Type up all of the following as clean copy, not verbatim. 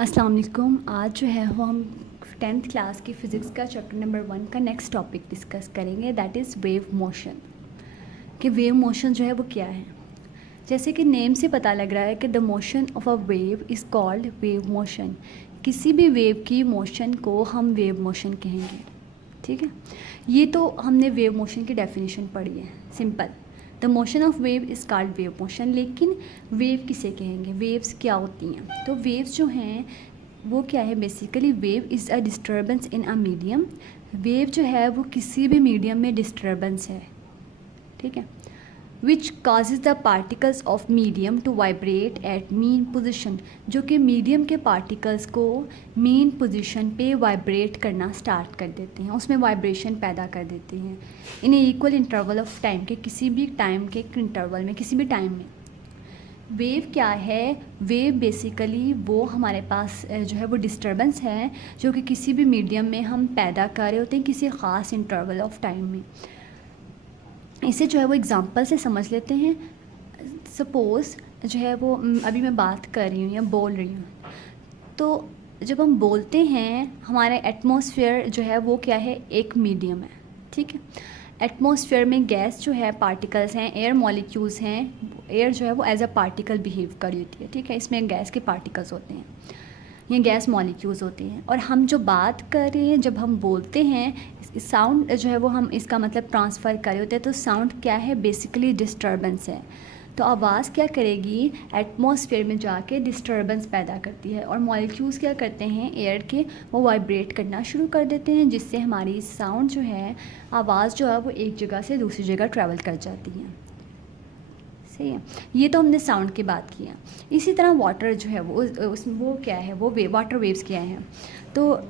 अस्सलाम वालेकुम। आज जो है वो हम 10th क्लास की फ़िज़िक्स का चैप्टर नंबर 1 का नेक्स्ट टॉपिक डिस्कस करेंगे, दैट इज़ वेव मोशन। कि वेव मोशन जो है वो क्या है। जैसे कि नेम से पता लग रहा है कि the motion of a wave is called wave motion. किसी भी वेव की मोशन को हम वेव मोशन कहेंगे। ठीक है, ये तो हमने वेव मोशन की डेफिनेशन पढ़ी है, simple. The motion of wave is called wave motion. लेकिन वेव किसे कहेंगे, वेव्स क्या होती हैं। तो वेव्स जो हैं वो क्या है, basically wave is a disturbance in a medium. Wave जो है वो किसी भी मीडियम में डिस्टर्बेंस है, ठीक है, which causes the particles of medium to vibrate at mean position. जो कि मीडियम के पार्टिकल्स को मीन पोजिशन पे वाइब्रेट करना स्टार्ट कर देते हैं, उसमें वाइब्रेशन पैदा कर देते हैं in equal interval of time, के किसी भी टाइम के इंटरवल में, किसी भी टाइम में। वेव क्या है, वेव बेसिकली वो हमारे पास जो है वो डिस्टर्बेंस है जो कि किसी भी मीडियम में हम पैदा कर रहे होते हैं किसी ख़ास इंटरवल ऑफ टाइम में। इसे जो है वो एग्ज़ाम्पल से समझ लेते हैं। सपोज़ जो है वो अभी मैं बात कर रही हूँ या बोल रही हूँ, तो जब हम बोलते हैं हमारे एटमॉस्फेयर जो है वो क्या है, एक मीडियम है, ठीक है। एटमॉस्फेयर में गैस जो है पार्टिकल्स हैं, एयर मॉलिक्यूल्स हैं। एयर जो है वो एज अ पार्टिकल बिहेव कर रही होती है, ठीक है। इसमें गैस के पार्टिकल्स होते हैं, ये गैस मॉलिक्यूल्स होते हैं। और हम जो बात कर रहे हैं, जब हम बोलते हैं, साउंड जो है वो हम इसका मतलब ट्रांसफ़र कर रहे होते हैं। तो साउंड क्या है, बेसिकली डिस्टर्बेंस है। तो आवाज़ क्या करेगी, एटमॉस्फेयर में जाके डिस्टर्बेंस पैदा करती है और मॉलिक्यूल्स क्या करते हैं, एयर के, वो वाइब्रेट करना शुरू कर देते हैं, जिससे हमारी साउंड जो है, आवाज़ जो है वो एक जगह से दूसरी जगह ट्रैवल कर जाती है। सही है, ये तो हमने साउंड की बात की है। इसी तरह वाटर जो है वो क्या है, वो वाटर वेव्स क्या हैं। तो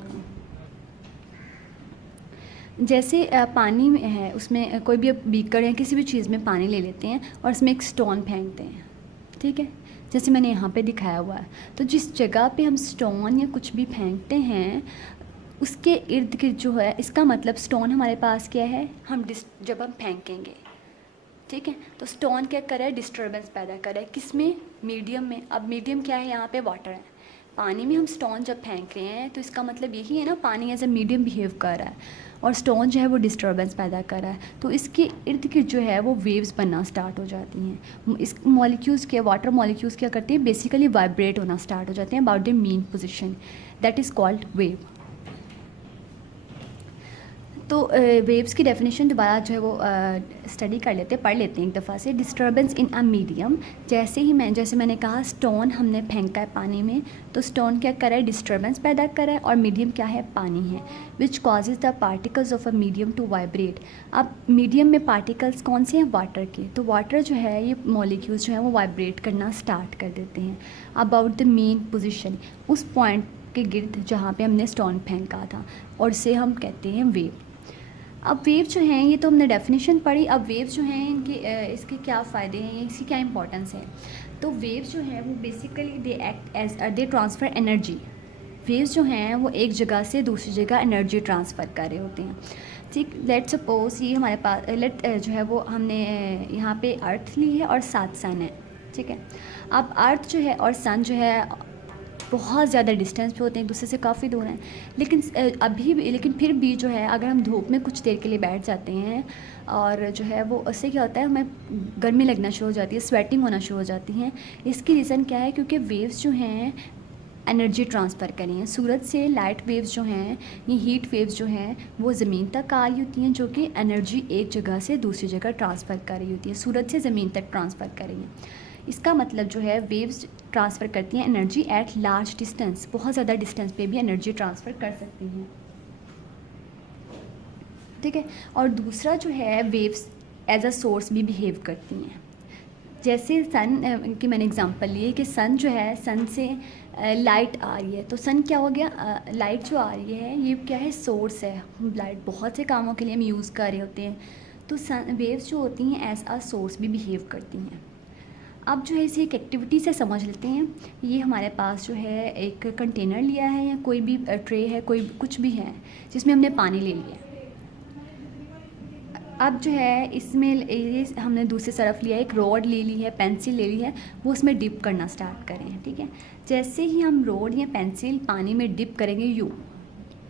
जैसे पानी में है, उसमें कोई भी बीकर या किसी भी चीज़ में पानी ले लेते हैं और उसमें एक स्टोन फेंकते हैं, ठीक है, जैसे मैंने यहाँ पे दिखाया हुआ है। तो जिस जगह पे हम स्टोन या कुछ भी फेंकते हैं उसके इर्द गिर्द जो है, इसका मतलब स्टोन हमारे पास क्या है, जब हम फेंकेंगे, ठीक है, तो स्टोन क्या कर रहा है, डिस्टर्बेंस पैदा कर रहा है, किस में, मीडियम में। अब मीडियम क्या है, यहाँ पे वाटर है। पानी में हम स्टोन जब फेंक रहे हैं तो इसका मतलब यही है ना, पानी एज ए मीडियम बिहेव कर रहा है और स्टोन जो है वो डिस्टर्बेंस पैदा कर रहा है। तो इसके इर्द गिर्द जो है वो वेव्स बनना स्टार्ट हो जाती हैं। इस मॉलिक्यूल्स के, वाटर मॉलिक्यूल्स क्या करते हैं, बेसिकली वाइब्रेट होना स्टार्ट हो जाते हैं about the mean position, that is called wave. तो वेव्स की डेफिनेशन दोबारा जो है वो स्टडी कर लेते हैं, पढ़ लेते हैं एक दफ़ा से। डिस्टर्बेंस इन अ मीडियम, जैसे मैंने कहा स्टोन हमने फेंका है पानी में, तो स्टोन क्या कर रहा है, डिस्टर्बेंस पैदा कर रहा है, और मीडियम क्या है, पानी है, which causes the particles of a medium to vibrate. अब मीडियम में पार्टिकल्स कौन से हैं, वाटर के। तो वाटर जो है, ये मॉलिक्यूल्स जो हैं वो वाइब्रेट करना स्टार्ट कर देते हैं अबाउट द मीन पोजिशन, उस पॉइंट के गिर्द जहाँ पे हमने स्टोन फेंका था, और इसे हम कहते हैं वेव। अब वेव जो हैं, ये तो हमने डेफिनेशन पढ़ी। अब वेव जो हैं इनके इसके क्या फ़ायदे हैं, इसकी क्या इंपॉर्टेंस है। तो वेव्स जो हैं वो basically they act as they transfer energy. Waves जो हैं वो एक जगह से दूसरी जगह एनर्जी ट्रांसफ़र कर रहे होते हैं, ठीक। लेट सपोज ये हमारे पास जो है वो हमने यहाँ पे अर्थ ली है और 7 सन है, ठीक है। अब अर्थ जो है और सन जो है बहुत ज़्यादा डिस्टेंस पे होते हैं, एक दूसरे से काफ़ी दूर हैं। लेकिन फिर भी जो है, अगर हम धूप में कुछ देर के लिए बैठ जाते हैं और जो है वो, उससे क्या होता है, हमें गर्मी लगना शुरू हो जाती है, स्वेटिंग होना शुरू हो जाती है। इसकी रीज़न क्या है, क्योंकि वेव्स जो हैं एनर्जी ट्रांसफ़र करी हैं सूरज से। लाइट वेव्स जो हैं, ये हीट वेव्स जो हैं वो ज़मीन तक आ रही होती हैं, जो कि एनर्जी एक जगह से दूसरी जगह ट्रांसफ़र कर रही होती है, सूरज से ज़मीन तक ट्रांसफ़र कर रही हैं। इसका मतलब जो है, वेव्स ट्रांसफ़र करती हैं एनर्जी एट लार्ज डिस्टेंस, बहुत ज़्यादा डिस्टेंस पे भी एनर्जी ट्रांसफ़र कर सकती हैं, ठीक है। और दूसरा जो है, वेव्स एज अ सोर्स भी बिहेव करती हैं। जैसे सन की मैंने एग्जांपल ली कि सन जो है, सन से लाइट आ रही है, तो सन क्या हो गया, लाइट जो आ रही है ये क्या है, सोर्स है। लाइट बहुत से कामों के लिए हम यूज़ कर रहे होते हैं, तो सन वेव्स जो होती हैं एज अ सोर्स भी बिहेव करती हैं। अब जो है इसे एक एक्टिविटी से समझ लेते हैं। ये हमारे पास जो है एक कंटेनर लिया है या कोई भी ट्रे है, कोई कुछ भी है जिसमें हमने पानी ले लिया है। अब जो है इसमें ये हमने दूसरी तरफ लिया, एक रॉड ले ली है, पेंसिल ले ली है, वो उसमें डिप करना स्टार्ट करें। ठीक है, जैसे ही हम रॉड या पेंसिल पानी में डिप करेंगे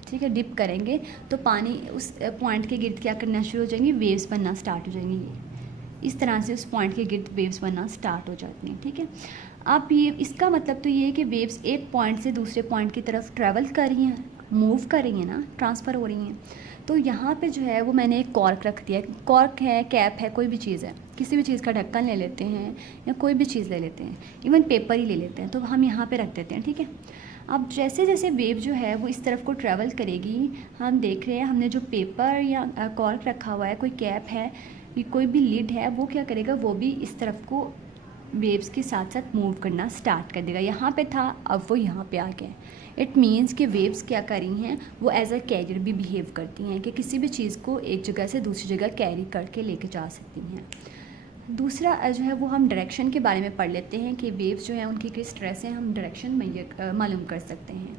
ठीक है, डिप करेंगे तो पानी उस पॉइंट के गिर्द क्या करना शुरू हो जाएंगी, वेव्स बनना स्टार्ट हो जाएंगी। इस तरह से उस पॉइंट के गिर्द वेव्स बनना स्टार्ट हो जाती हैं। ठीक है, अब ये इसका मतलब तो ये है कि वेव्स एक पॉइंट से दूसरे पॉइंट की तरफ ट्रैवल कर रही हैं, मूव कर रही हैं ना, ट्रांसफ़र हो रही हैं। तो यहाँ पे जो है वो मैंने एक कॉर्क रख दिया, कॉर्क है, कैप है, कोई भी चीज़ है, किसी भी चीज़ का ढक्कन ले लेते हैं या कोई भी चीज़ ले लेते हैं, इवन पेपर ही ले लेते हैं, तो हम यहाँ पे रख देते हैं। ठीक है, अब जैसे जैसे वेव जो है वो इस तरफ को ट्रैवल करेगी, हम देख रहे हैं हमने जो पेपर या कॉर्क रखा हुआ है, कोई कैप है, कोई भी लिड है, वो क्या करेगा, वो भी इस तरफ को वेव्स के साथ साथ मूव करना स्टार्ट कर देगा। यहाँ पे था, अब वो यहाँ पे आ गया। इट मीन्स कि वेव्स क्या कर रही हैं, वो एज अ कैरियर भी बिहेव करती हैं, कि किसी भी चीज़ को एक जगह से दूसरी जगह कैरी करके लेके जा सकती हैं। दूसरा जो है वो हम डायरेक्शन के बारे में पढ़ लेते हैं कि वेव्स जो है उनकी किस तरह से हम डायरेक्शन मालूम कर सकते हैं।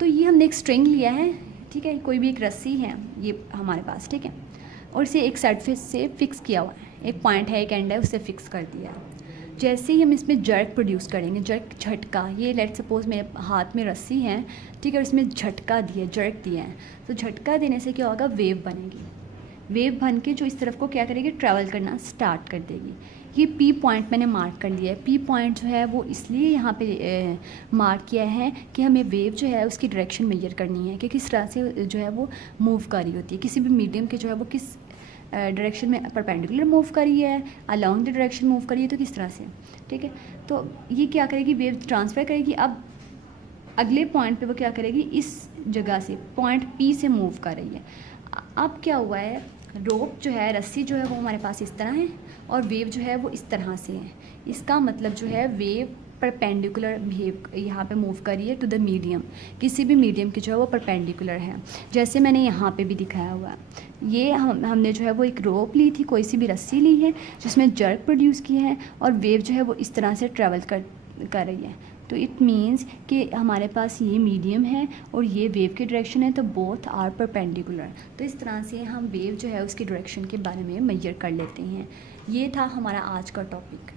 तो ये हमने एक स्ट्रिंग लिया है, ठीक है, कोई भी एक रस्सी है ये हमारे पास, ठीक है, और इसे एक सरफेस से फिक्स किया हुआ है, एक पॉइंट है, एक एंड है, उससे फिक्स कर दिया है। जैसे ही हम इसमें जर्क प्रोड्यूस करेंगे, जर्क झटका, ये लेट सपोज मेरे हाथ में रस्सी है, ठीक है, और इसमें झटका दिया, जर्क दिया है, तो झटका देने से क्या होगा, वेव बनेगी। वेव बन के जो इस तरफ को क्या करेगी, ट्रैवल करना स्टार्ट कर देगी। ये पी पॉइंट मैंने मार्क कर लिया है। पी पॉइंट जो है वो इसलिए यहाँ पे मार्क किया है कि हमें वेव जो है उसकी डायरेक्शन मेजर करनी है कि किस तरह से जो है वो मूव कर रही होती है, किसी भी मीडियम के जो है वो किस डायरेक्शन में परपेंडिकुलर मूव करी है, अलॉन्ग द डायरेक्शन मूव करी है, तो किस तरह से। ठीक है, तो ये क्या करेगी, वेव ट्रांसफ़र करेगी। अब अगले पॉइंट पे वो क्या करेगी, इस जगह से पॉइंट पी से मूव कर रही है। अब क्या हुआ है, रोप जो है, रस्सी जो है वो हमारे पास इस तरह है और वेव जो है वो इस तरह से है। इसका मतलब जो है वेव परपेंडिकुलर बिहेव यहाँ पे मूव कर रही है टू द मीडियम, किसी भी मीडियम की जो है वो परपेंडिकुलर है, जैसे मैंने यहाँ पे भी दिखाया हुआ है। ये हमने जो है वो एक रोप ली थी, कोई सी भी रस्सी ली है जिसमें जर्क प्रोड्यूस किया है और वेव जो है वो इस तरह से ट्रैवल कर रही है। तो इट मीन्स कि हमारे पास ये मीडियम है और ये वेव की डायरेक्शन है, तो बोथ आर परपेंडिकुलर। तो इस तरह से हम वेव जो है उसकी डायरेक्शन के बारे में मेजर कर लेते हैं। ये था हमारा आज का टॉपिक।